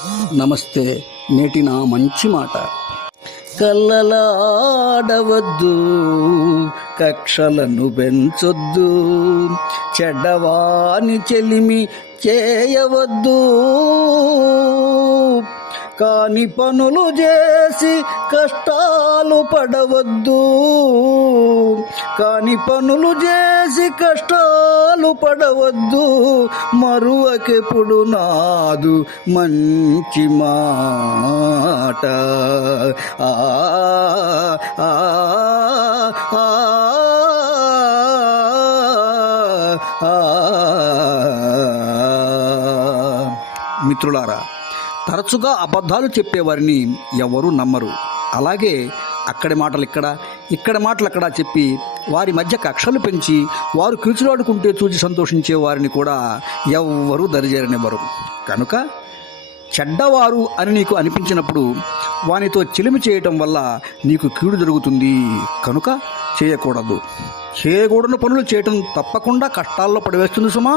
నమస్తే. నేటి నా మంచి మాట. కల్లలాడవద్దు, కక్షలను పెంచొద్దు, చెడ్డవాని చెలిమి చేయవద్దు, కాని పనులు చేసి కష్టాలు పడవద్దు, కాని పనులు చేసి కష్టాలు పడవద్దు, మరువకెప్పుడు నాదు మంచి మాట. ఆ ఆ మిత్రులారా, తరచుగా అబద్ధాలు చెప్పేవారిని ఎవరూ నమ్మరు. అలాగే అక్కడి మాటలు ఇక్కడ, ఇక్కడి మాటలు అక్కడ చెప్పి వారి మధ్య కక్షలు పెంచి వారు కీచులాడుకుంటే చూసి సంతోషించే వారిని కూడా ఎవ్వరూ దరిచేరనివ్వరు. కనుక చెడ్డవారు అని నీకు అనిపించినప్పుడు వానితో చిలిమి చేయటం వల్ల నీకు కీడు జరుగుతుంది. కనుక చేయకూడదు. చేయకూడని పనులు చేయటం తప్పకుండా కష్టాల్లో పడివేస్తుంది సుమా.